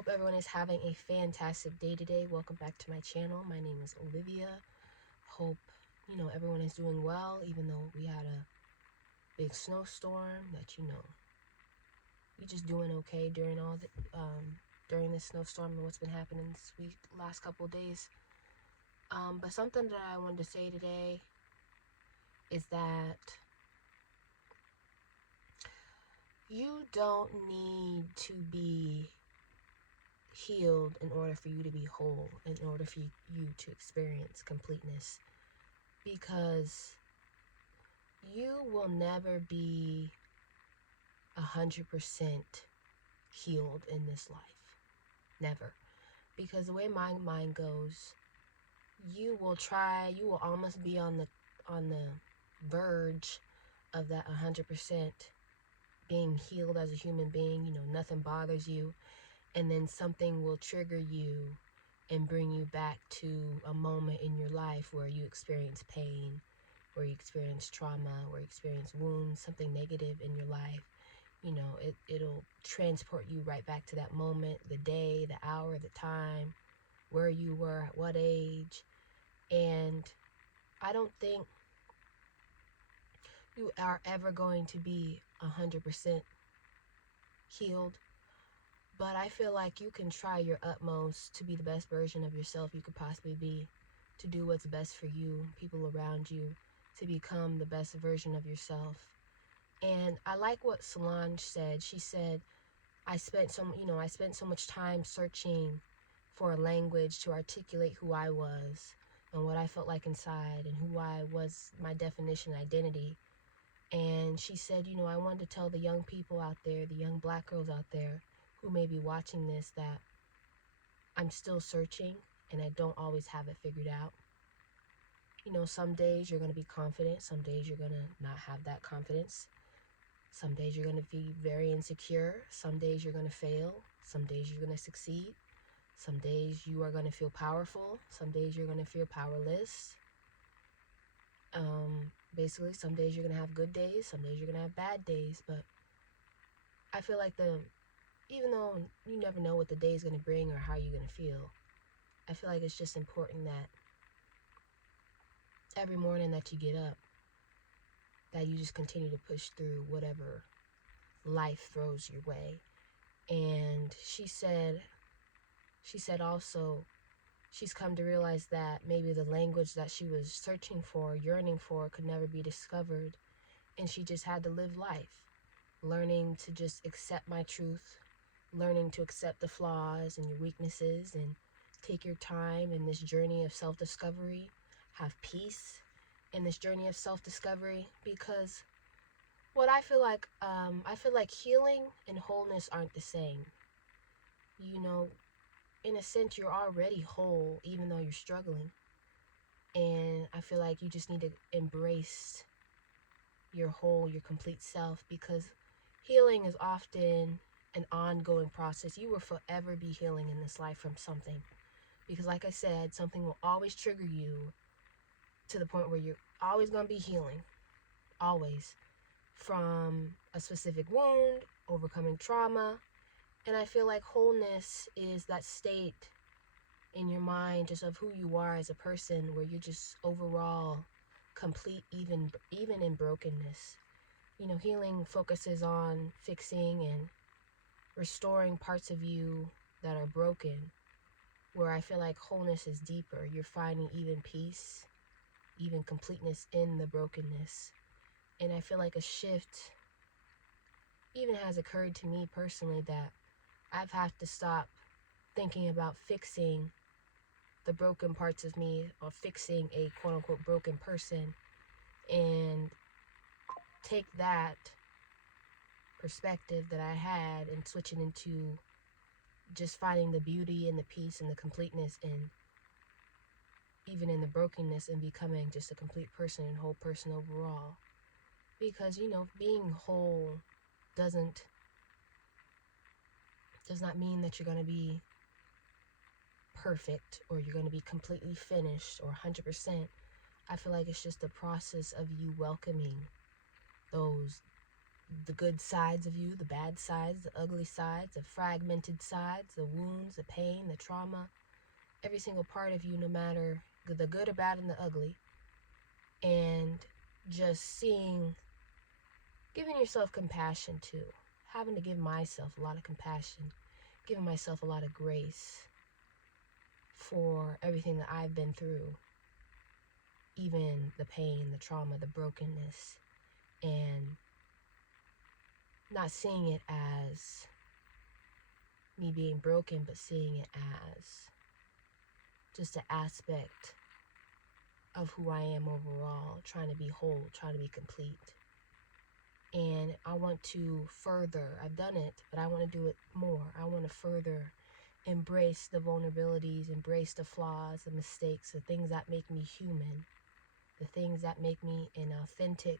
Hope everyone is having a fantastic day today. Welcome back to my channel. My name is Olivia. Hope, everyone is doing well, even though we had a big snowstorm, that you're just doing okay during during this snowstorm and what's been happening this week, last couple of days. But something that I wanted to say today is that you don't need to be healed in order for you to be whole, in order for you to experience completeness, because you will never be 100% healed in this life. Never. Because the way my mind goes, you will almost be on the verge of that 100% being healed as a human being. Nothing bothers you, and then something will trigger you and bring you back to a moment in your life where you experience pain, where you experience trauma, where you experience wounds, something negative in your life. It'll transport you right back to that moment, the day, the hour, the time, where you were, at what age. And I don't think you are ever going to be 100% healed, but I feel like you can try your utmost to be the best version of yourself you could possibly be, to do what's best for you, people around you, to become the best version of yourself. And I like what Solange said. She said, I spent so much time searching for a language to articulate who I was and what I felt like inside and who I was, my definition, identity. And she said, I wanted to tell the young people out there, the young Black girls out there who may be watching this, that I'm still searching and I don't always have it figured out. Some days you're going to be confident. Some days you're going to not have that confidence. Some days you're going to be very insecure. Some days you're going to fail. Some days you're going to succeed. Some days you are going to feel powerful. Some days you're going to feel powerless. Basically, some days you're going to have good days. Some days you're going to have bad days. But I feel like even though you never know what the day is going to bring or how you're going to feel, I feel like it's just important that every morning that you get up, that you just continue to push through whatever life throws your way. And she said also, she's come to realize that maybe the language that she was searching for, yearning for, could never be discovered. And she just had to live life, learning to just accept my truth, learning to accept the flaws and your weaknesses, and take your time in this journey of self-discovery. Have peace in this journey of self-discovery, because what I feel like healing and wholeness aren't the same. In a sense, you're already whole, even though you're struggling. And I feel like you just need to embrace your whole, your complete self, because healing is often an ongoing process. You will forever be healing in this life from something. Because like I said, something will always trigger you to the point where you're always going to be healing. Always. From a specific wound, overcoming trauma. And I feel like wholeness is that state in your mind just of who you are as a person, where you're just overall complete, even in brokenness. Healing focuses on fixing and restoring parts of you that are broken, where I feel like wholeness is deeper. You're finding even peace, even completeness in the brokenness. And I feel like a shift even has occurred to me personally, that I've had to stop thinking about fixing the broken parts of me, or fixing a quote-unquote broken person, and take that perspective that I had and switch it into just finding the beauty and the peace and the completeness in even in the brokenness, and becoming just a complete person and whole person overall. Because being whole does not mean that you're going to be perfect or you're going to be completely finished or 100%. I feel like it's just the process of you welcoming those the good sides of you, the bad sides, the ugly sides, the fragmented sides, the wounds, the pain, the trauma, every single part of you, no matter the good or bad and the ugly. And just giving yourself compassion too. Having to give myself a lot of compassion, giving myself a lot of grace for everything that I've been through, even the pain, the trauma, the brokenness, and not seeing it as me being broken, but seeing it as just an aspect of who I am overall, trying to be whole, trying to be complete. And I want to further, I've done it, but I want to do it more. I want to further embrace the vulnerabilities, embrace the flaws, the mistakes, the things that make me human, the things that make me an authentic,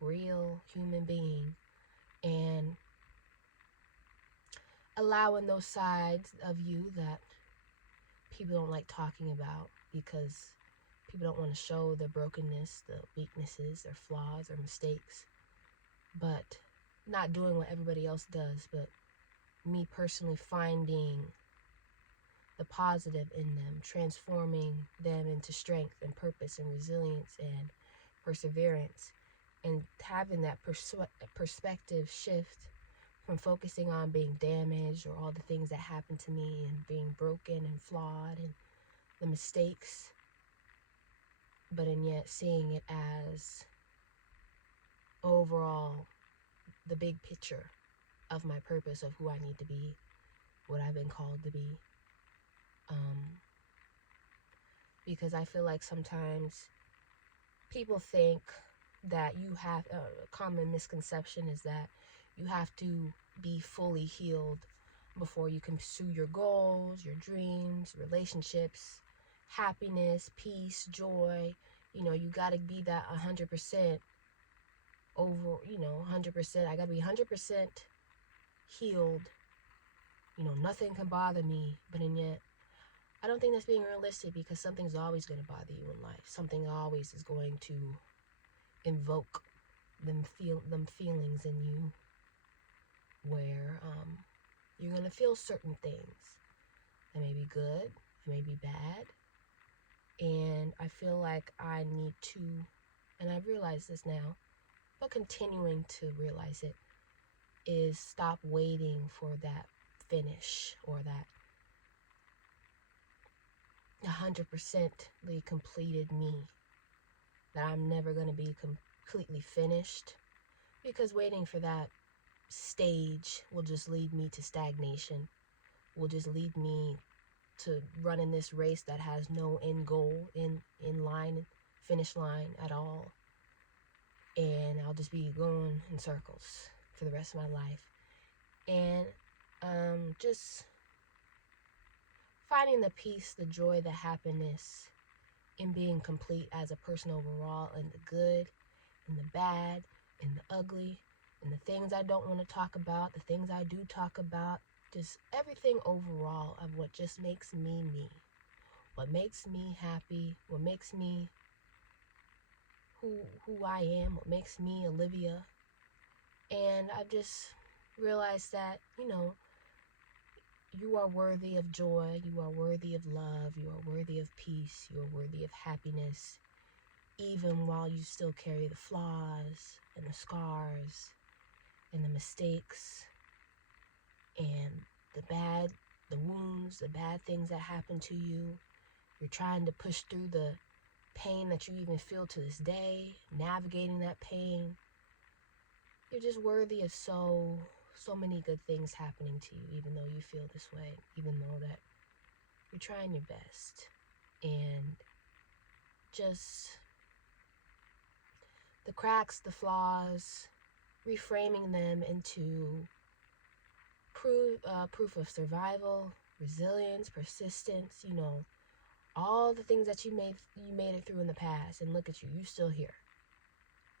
real human being, and allowing those sides of you that people don't like talking about because people don't want to show their brokenness, the weaknesses, their flaws, their mistakes, but not doing what everybody else does, but me personally finding the positive in them, transforming them into strength and purpose and resilience and perseverance, and having that perspective shift from focusing on being damaged or all the things that happened to me and being broken and flawed and the mistakes, but in yet seeing it as overall the big picture of my purpose, of who I need to be, what I've been called to be. Because I feel like sometimes people think that you have a common misconception is that you have to be fully healed before you can pursue your goals, your dreams, relationships, happiness, peace, joy. You got to be that 100% over, 100%. I got to be 100% healed. Nothing can bother me. But in yet, I don't think that's being realistic, because something's always going to bother you in life. Something always is going to invoke them feelings in you where you're going to feel certain things. They may be good, they may be bad. And I feel like I need to, and I've realized this now, but continuing to realize it, is stop waiting for that finish or that 100% completed me, that I'm never going to be completely finished, because waiting for that stage will just lead me to stagnation, will just lead me to running this race that has no end goal in line, finish line at all, and I'll just be going in circles for the rest of my life. And just finding the peace, the joy, the happiness in being complete as a person overall, and the good and the bad and the ugly and the things I don't want to talk about, the things I do talk about, just everything overall of what just makes me me, what makes me happy, what makes me who I am, what makes me Olivia. And I've just realized that, you are worthy of joy, you are worthy of love, you are worthy of peace, you are worthy of happiness, even while you still carry the flaws and the scars and the mistakes and the wounds, the bad things that happen to you. You're trying to push through the pain that you even feel to this day, navigating that pain. You're just worthy of so many good things happening to you, even though you feel this way, even though that you're trying your best. And just the cracks, the flaws, reframing them into proof of survival, resilience, persistence, all the things that you made it through in the past. And look at you still here.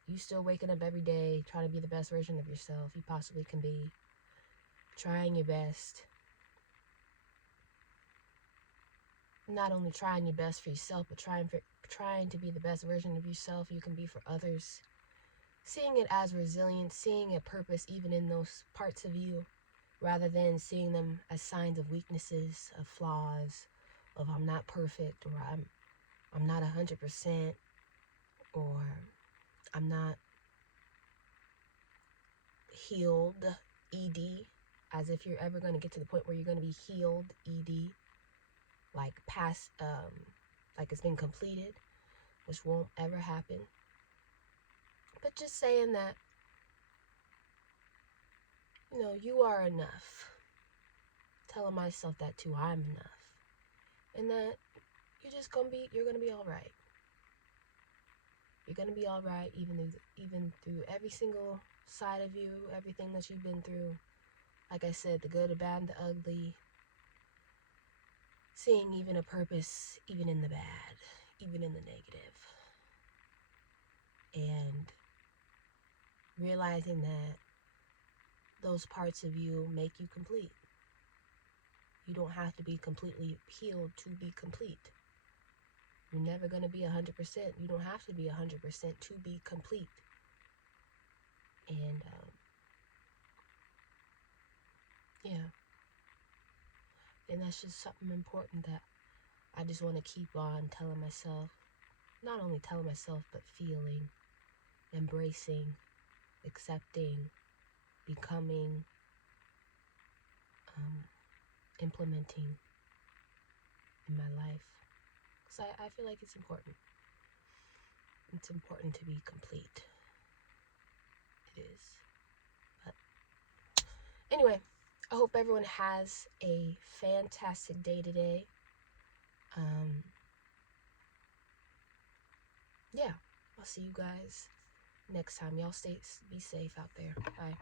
You still waking up every day, trying to be the best version of yourself you possibly can be, trying your best. Not only trying your best for yourself, but trying to be the best version of yourself you can be for others. seeing it as resilience, seeing a purpose even in those parts of you, rather than seeing them as signs of weaknesses, of flaws, of I'm not perfect, or I'm not 100%, or I'm not healed, ED, as if you're ever going to get to the point where you're going to be healed, ED, like past, like it's been completed, which won't ever happen. But just saying that, you are enough. Telling myself that too, I'm enough. And that you're gonna be all right. You're gonna be all right, even through every single side of you, everything that you've been through. Like I said, the good, the bad, and the ugly. Seeing even a purpose, even in the bad, even in the negative. And realizing that those parts of you make you complete. You don't have to be completely healed to be complete. You're never going to be 100%. You don't have to be 100% to be complete. And, yeah. And that's just something important that I just want to keep on telling myself. Not only telling myself, but feeling, embracing, accepting, becoming, implementing in my life. Because I feel like it's important. It's important to be complete. It is. But anyway, I hope everyone has a fantastic day today. Yeah, I'll see you guys next time. Y'all be safe out there. Bye.